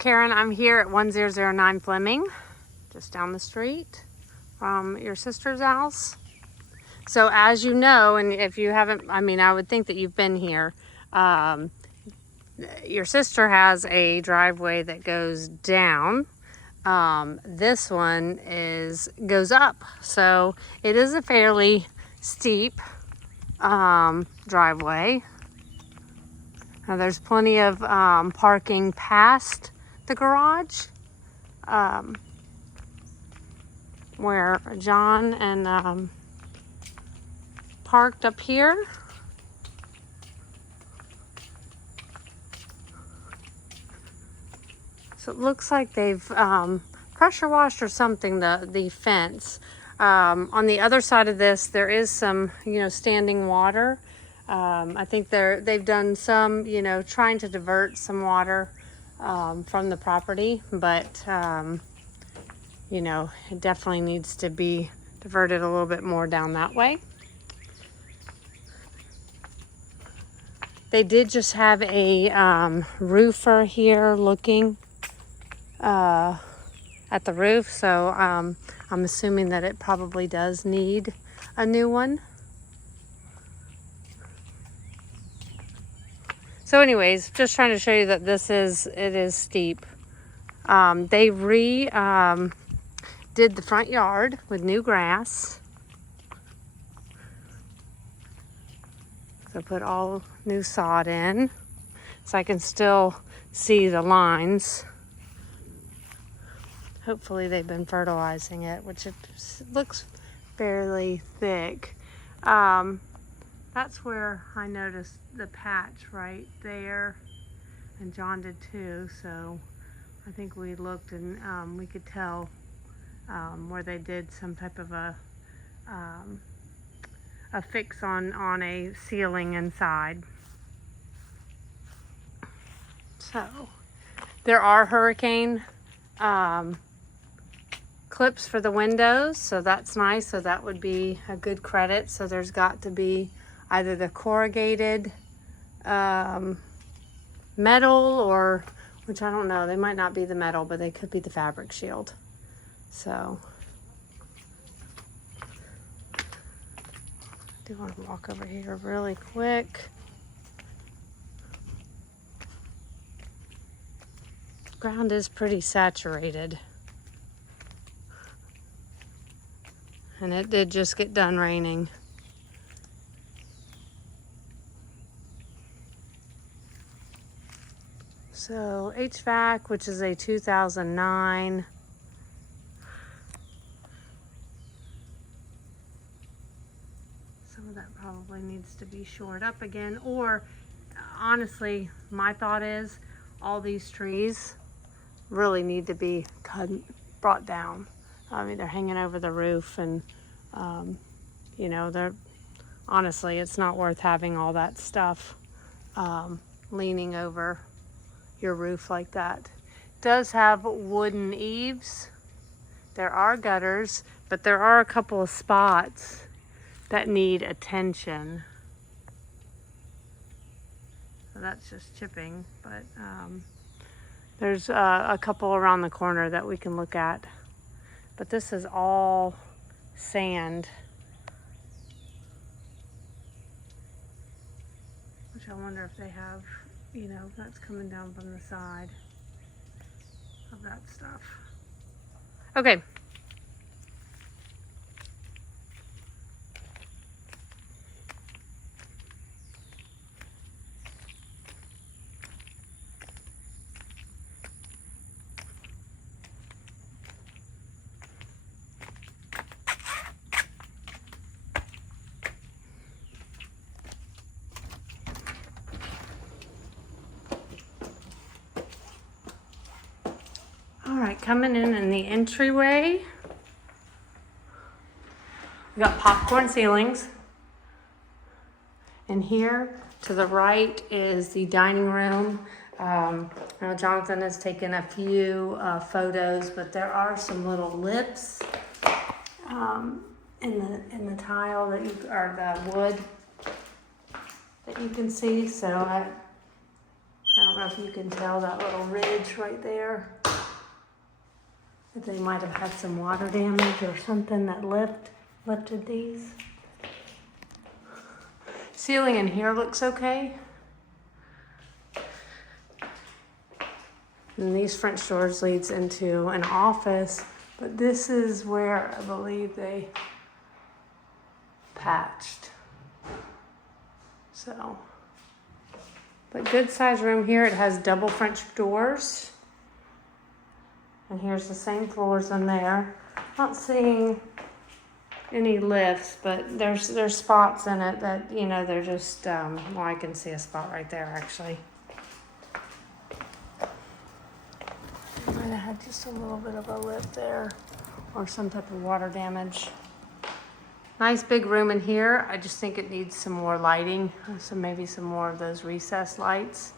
Karen. I'm here at 1009 Fleming, just down the street from your sister's house. So as you know, and if you haven't, I mean, I would think that you've been here. Your sister has a driveway that goes down. This one goes up. So it is a fairly steep driveway. Now there's plenty of parking past the garage, where John and parked up here. So it looks like they've pressure washed or something the fence. On the other side of this, there is some, standing water. I think they've done some, trying to divert some water from the property, but it definitely needs to be diverted a little bit more down that way. They did just have a roofer here looking at the roof, so I'm assuming that it probably does need a new one. So anyways, just trying to show you that it is steep. They did the front yard with new grass. So put all new sod in, so I can still see the lines. Hopefully they've been fertilizing it, which it looks fairly thick. That's where I noticed the patch right there, and John did too. So I think we looked and we could tell where they did some type of a fix on a ceiling inside. So there are hurricane clips for the windows, so that's nice. So that would be a good credit. So there's got to be either the corrugated metal, or, which I don't know, they might not be the metal, but they could be the fabric shield. So I do want to walk over here really quick. Ground is pretty saturated, and it did just get done raining. So HVAC, which is a 2009. Some of that probably needs to be shored up again, or honestly, my thought is all these trees really need to be brought down. I mean, they're hanging over the roof, and they're honestly, it's not worth having all that stuff leaning over your roof like that. It does have wooden eaves. There are gutters, but there are a couple of spots that need attention. So that's just chipping, but there's a couple around the corner that we can look at. But this is all sand, which I wonder if they have, that's coming down from the side of that stuff. Okay. All right, coming in the entryway, we got popcorn ceilings. And here to the right is the dining room. I know Jonathan has taken a few photos, but there are some little lips in the tile that or the wood that you can see. So I don't know if you can tell that little ridge right there. That they might have had some water damage or something that lifted these. Ceiling in here looks okay. And these French doors leads into an office, but this is where I believe they patched. So, but good size room here. It has double French doors. And here's the same floors in there. Not seeing any lifts, but there's spots in it that, you know, they're just, well, I can see a spot right there actually. Might have had just a little bit of a lift there or some type of water damage. Nice big room in here. I just think it needs some more lighting. So maybe some more of those recessed lights.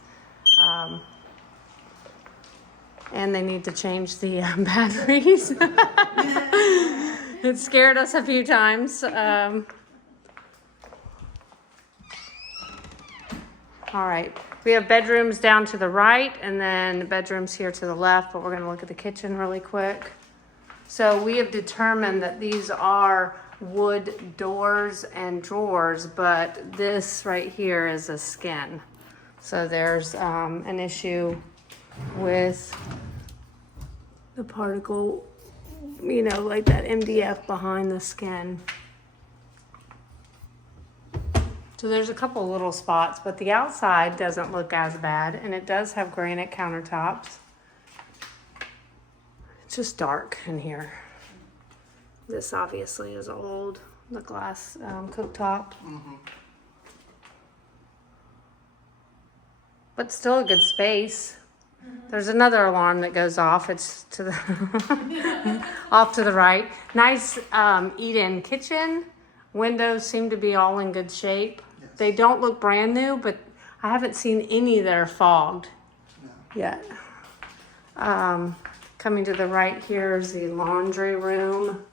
And they need to change the batteries. It scared us a few times. All right, we have bedrooms down to the right and then bedrooms here to the left, but we're gonna look at the kitchen really quick. So we have determined that these are wood doors and drawers, but this right here is a skin. So there's an issue with the particle, you know, like that MDF behind the skin. So there's a couple little spots, but the outside doesn't look as bad, and it does have granite countertops. It's just dark in here. This obviously is old, the glass cooktop. But still a good space. There's another alarm that goes off. It's to the off to the right. Nice eat-in kitchen. Windows seem to be all in good shape. Yes. They don't look brand new, but I haven't seen any that are fogged yet. Coming to the right here is the laundry room.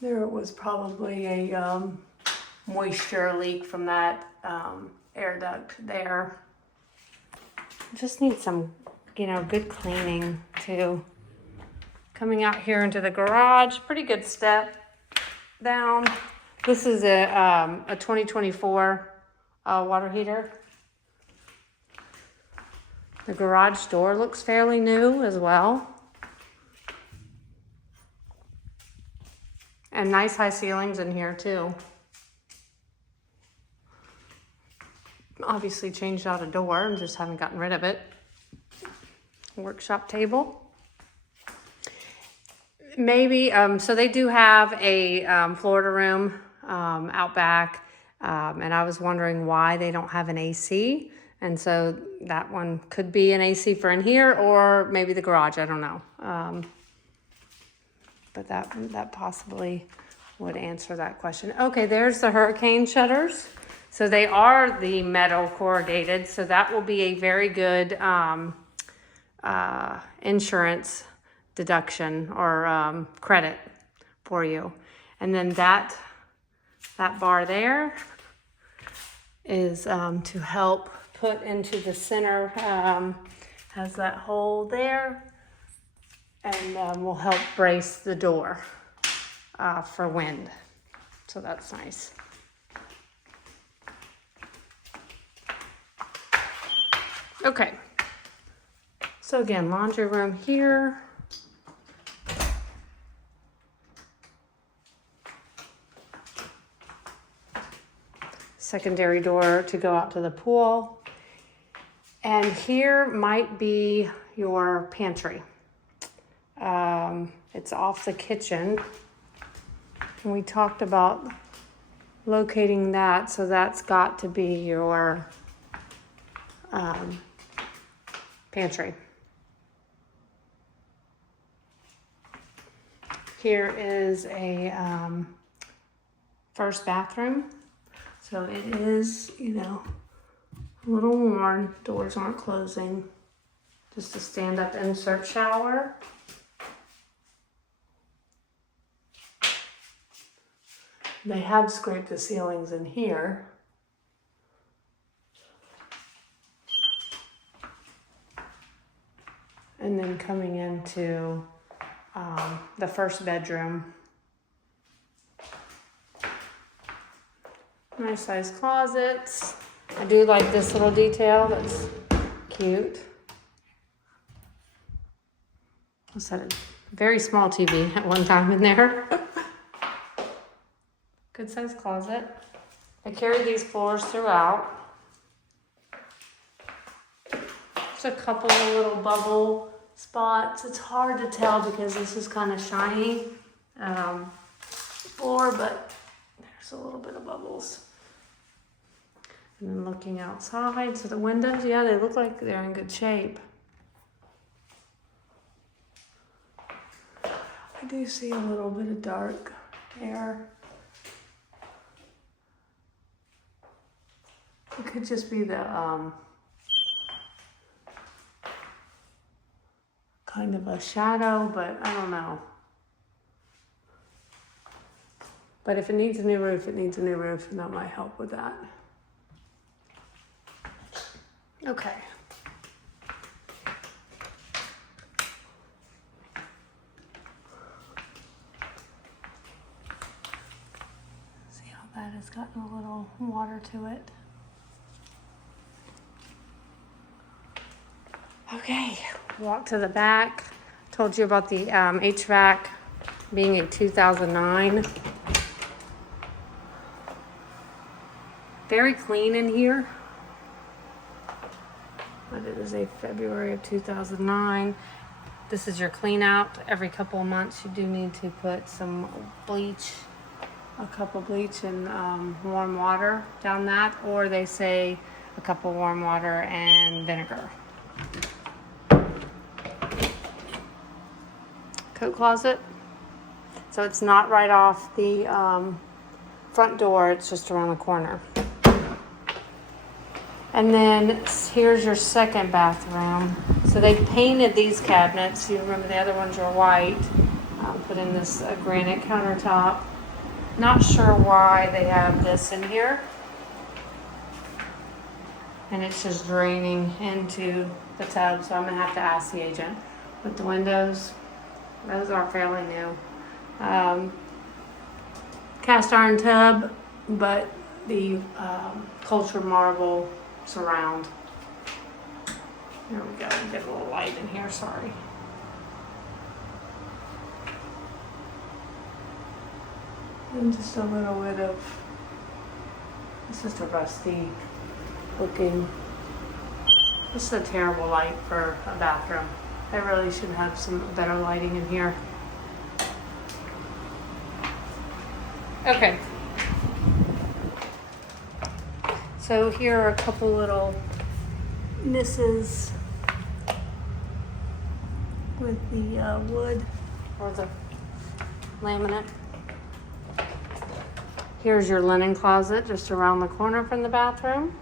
There was probably a moisture leak from that air duct there. Just need some, you know, good cleaning too. Coming out here into the garage, pretty good step down. This is a 2024 water heater. The garage door looks fairly new as well. And nice high ceilings in here too. Obviously changed out a door and just haven't gotten rid of it. Workshop table. Maybe, so they do have a Florida room out back. And I was wondering why they don't have an AC. And so that one could be an AC for in here or maybe the garage, I don't know. But that possibly would answer that question. Okay, there's the hurricane shutters. So they are the metal corrugated, so that will be a very good insurance deduction or credit for you. And then that bar there is to help put into the center, has that hole there, and will help brace the door for wind. So that's nice. Okay, so again, laundry room here. Secondary door to go out to the pool. And here might be your pantry. It's off the kitchen. And we talked about locating that, so that's got to be your pantry. Here is a first bathroom. So it is, you know, a little worn. Doors aren't closing. Just a stand-up insert shower. They have scraped the ceilings in here. And then coming into the first bedroom. Nice size closets. I do like this little detail, that's cute. I set a very small TV at one time in there. Good size closet. I carry these floors throughout. Just a couple of little bubble spots. It's hard to tell because this is kind of shiny floor, but there's a little bit of bubbles. And then looking outside, so the windows, yeah, they look like they're in good shape. I do see a little bit of dark air. It could just be the kind of a shadow, but I don't know. But if it needs a new roof, it needs a new roof, and that might help with that. Okay. See how that has gotten a little water to it. Okay, walk to the back. Told you about the HVAC being a 2009. Very clean in here. But it is a February of 2009. This is your clean out. Every couple of months you do need to put some bleach, a cup of bleach and warm water down that, or they say a cup of warm water and vinegar. Coat closet. So it's not right off the front door, it's just around the corner. And then here's your second bathroom. So they painted these cabinets. You remember the other ones were white. Put in this granite countertop. Not sure why they have this in here. And it's just draining into the tub, so I'm gonna have to ask the agent. But the windows, those are fairly new. Cast iron tub, but the cultured marble surround. There we go. Get a little light in here, sorry. And just a little bit of, it's just a rusty looking, this is a terrible light for a bathroom. I really should have some better lighting in here. Okay. So here are a couple little misses with the wood or the laminate. Here's your linen closet just around the corner from the bathroom.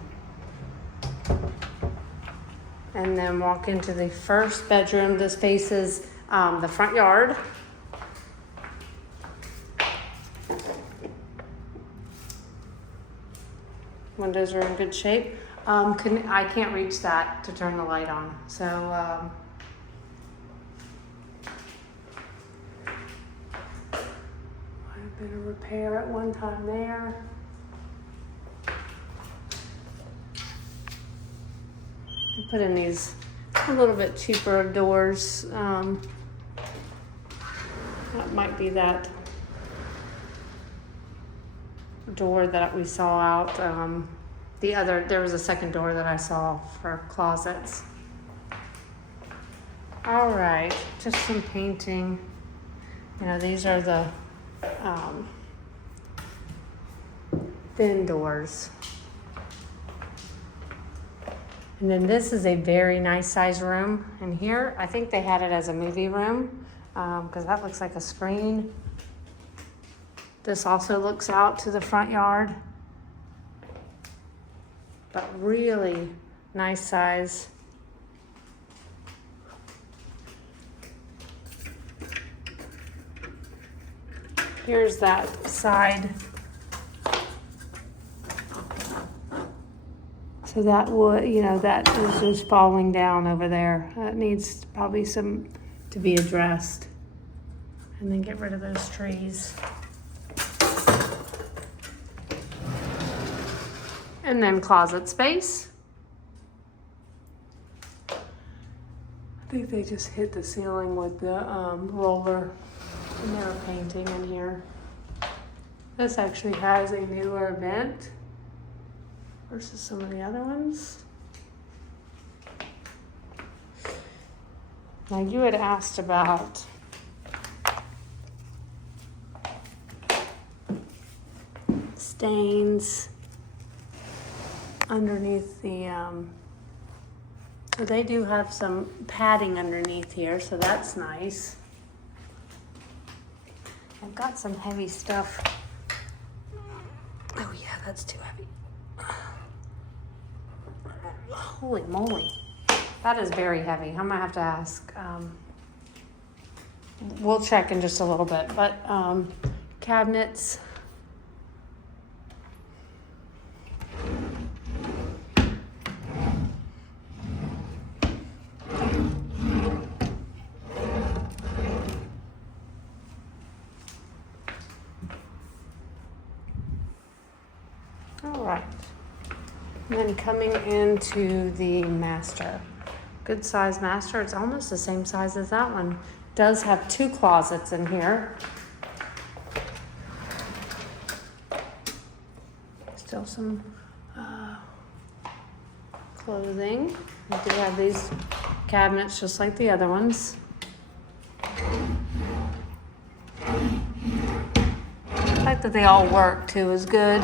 And then walk into the first bedroom. This faces the front yard. Windows are in good shape. I can't reach that to turn the light on. So quite a bit of repair at one time there. I put in these a little bit cheaper doors. That might be that door that we saw out. There was a second door that I saw for closets. All right, just some painting. You know, these are the thin doors. And then this is a very nice size room. And here, I think they had it as a movie room because that looks like a screen. This also looks out to the front yard. But really nice size. Here's that side So that would, you know, that is just falling down over there. That needs probably some to be addressed. And then get rid of those trees. And then closet space. I think they just hit the ceiling with the roller and they were painting in here. This actually has a newer vent versus some of the other ones. Now you had asked about stains underneath the, so they do have some padding underneath here, so that's nice. I've got some heavy stuff. Oh yeah, that's too heavy. Holy moly. That is very heavy. I might have to ask. We'll check in just a little bit, but cabinets. All right. And then coming into the master. Good size master. It's almost the same size as that one. Does have 2 closets in here. Still some clothing. We do have these cabinets just like the other ones. The fact that they all work too is good.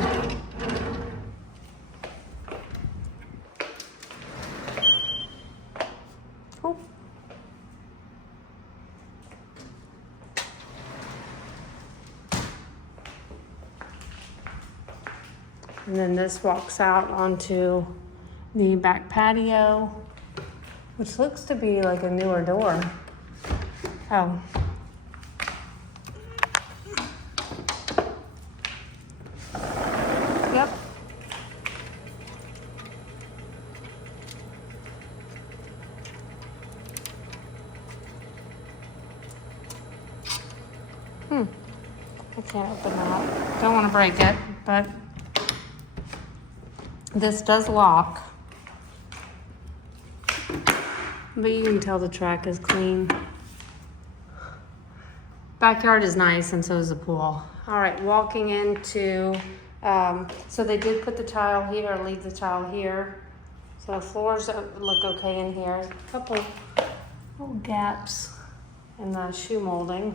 And then this walks out onto the back patio, which looks to be like a newer door. Oh. Yep. I can't open that. Don't want to break it, but this does lock, but you can tell the track is clean. Backyard is nice, and so is the pool. All right, walking into, so they did put the tile here, leave the tile here. So the floors look okay in here. A couple little gaps in the shoe molding.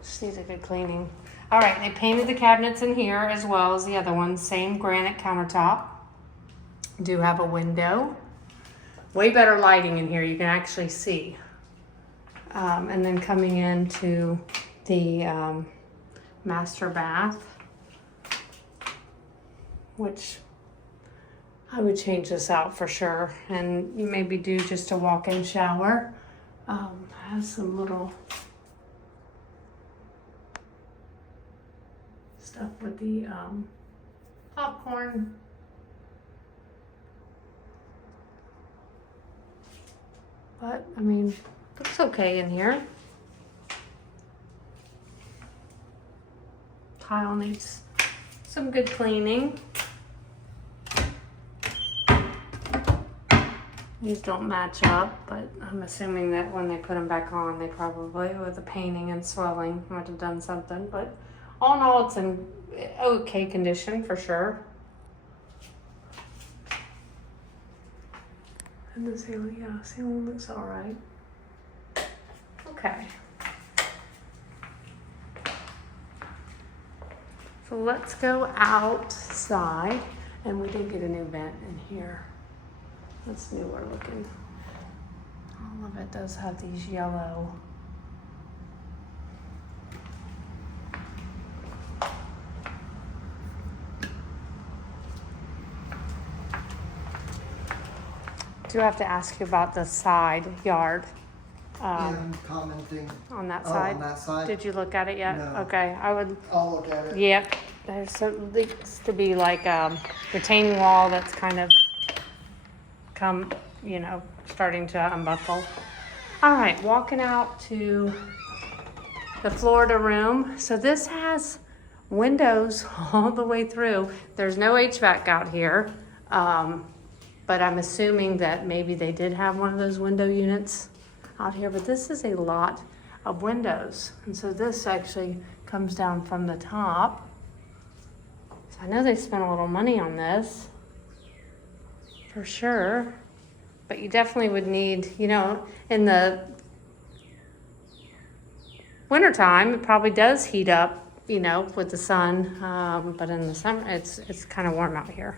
Just needs a good cleaning. All right, they painted the cabinets in here as well as the other ones. Same granite countertop. Do have a window. Way better lighting in here. You can actually see. And then coming into the master bath, which I would change this out for sure. And you maybe do just a walk-in shower. Has some little stuff with the popcorn. But I mean, looks okay in here. Tile needs some good cleaning. These don't match up, but I'm assuming that when they put them back on, they probably, with the painting and swelling, might have done something. But all in all, it's in okay condition for sure. And the ceiling, yeah, ceiling looks all right. Okay. So let's go outside, and we did get a new vent in here. That's newer looking. All of it does have these yellow. Do have to ask you about the side yard. Yeah, I'm commenting. On that Oh, side? on that side? Did you look at it yet? No. Okay, I'll look at it. yep, there's some looks to be like a retaining wall that's kind of starting to unbuckle. All right, walking out to the Florida room. So this has windows all the way through. There's no HVAC out here, but I'm assuming that maybe they did have one of those window units out here, but this is a lot of windows. And so this actually comes down from the top. So I know they spent a little money on this, for sure. But you definitely would need, in the wintertime, it probably does heat up, with the sun. But in the summer, it's kind of warm out here.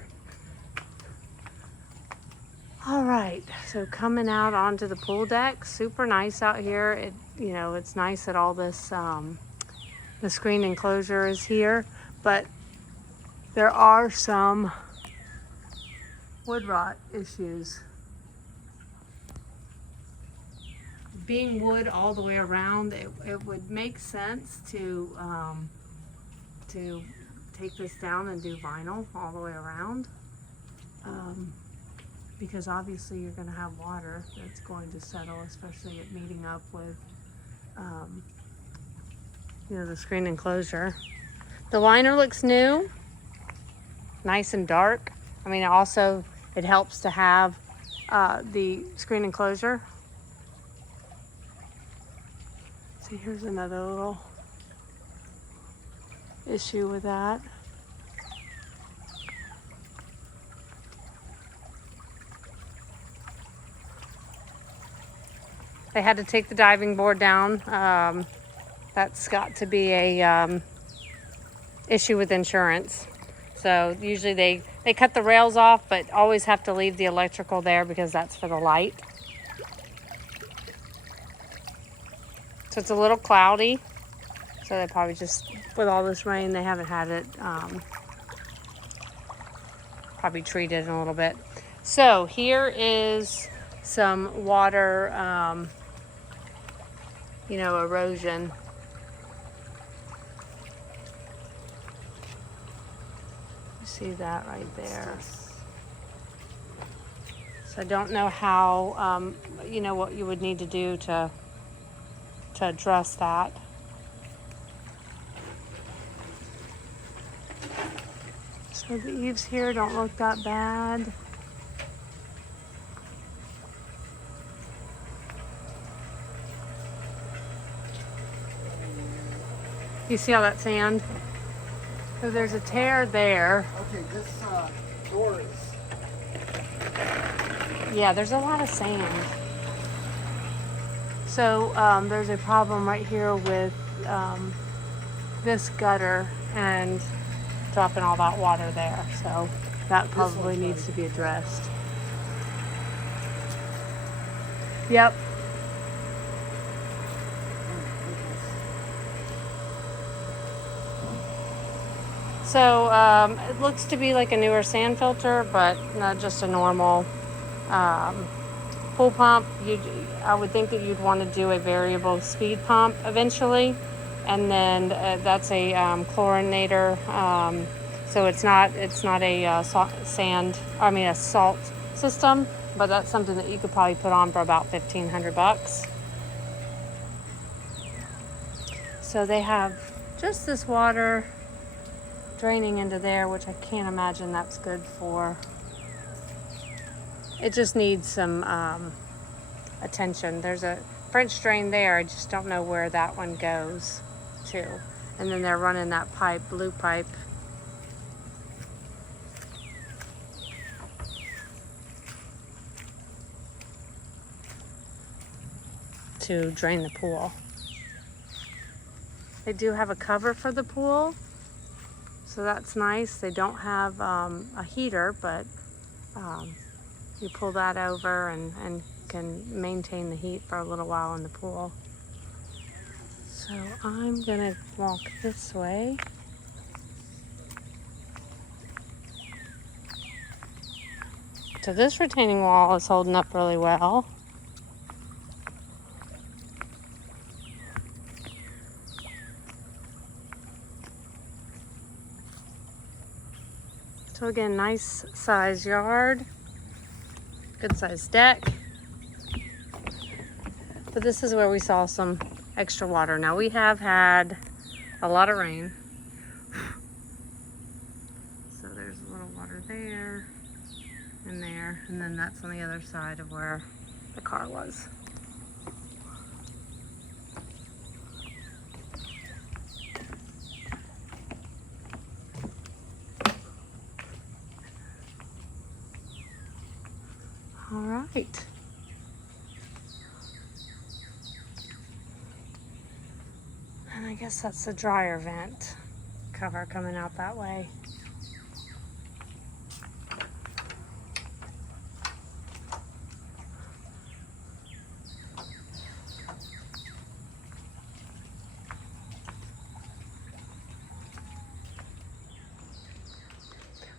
All right, so coming out onto the pool deck, super nice out here. It's nice that all this, the screen enclosure is here, but there are some wood rot issues. Being wood all the way around, it would make sense to take this down and do vinyl all the way around. Because obviously you're going to have water that's going to settle, especially at meeting up with, the screen enclosure. The liner looks new, nice and dark. I mean, also it helps to have the screen enclosure. See, here's another little issue with that. They had to take the diving board down. That's got to be a issue with insurance. So usually they cut the rails off, but always have to leave the electrical there because that's for the light. So it's a little cloudy. So they probably just, with all this rain, they haven't had it probably treated in a little bit. So here is some water, erosion. You see that right there. So I don't know how, what you would need to do to address that. So the eaves here don't look that bad. You see all that sand? So there's a tear there. Okay, this door is... Yeah, there's a lot of sand. So there's a problem right here with this gutter and dropping all that water there. So that probably needs to be addressed. Yep. So it looks to be like a newer sand filter, but not just a normal pool pump. I would think that you'd want to do a variable speed pump eventually, and then that's a chlorinator. So it's not a salt system, but that's something that you could probably put on for about $1,500. So they have just this water draining into there, which I can't imagine that's good for. It just needs some attention. There's a French drain there. I just don't know where that one goes to. And then they're running that pipe, blue pipe. To drain the pool. They do have a cover for the pool, so that's nice. They don't have a heater, but you pull that over and can maintain the heat for a little while in the pool. So I'm gonna walk this way. So this retaining wall is holding up really well. So again, nice size yard, good size deck. But this is where we saw some extra water. Now we have had a lot of rain. So there's a little water there and there, and then that's on the other side of where the car was. All right. And I guess that's the dryer vent cover coming out that way.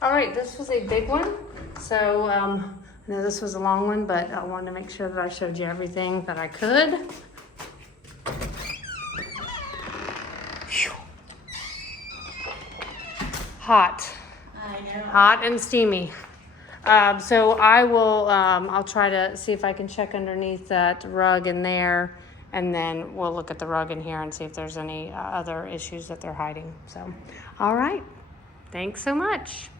All right, this was a big one. So I know this was a long one, but I wanted to make sure that I showed you everything that I could. Whew. Hot. I know. Hot and steamy. So I will, I'll try to see if I can check underneath that rug in there, and then we'll look at the rug in here and see if there's any other issues that they're hiding. So, all right. Thanks so much.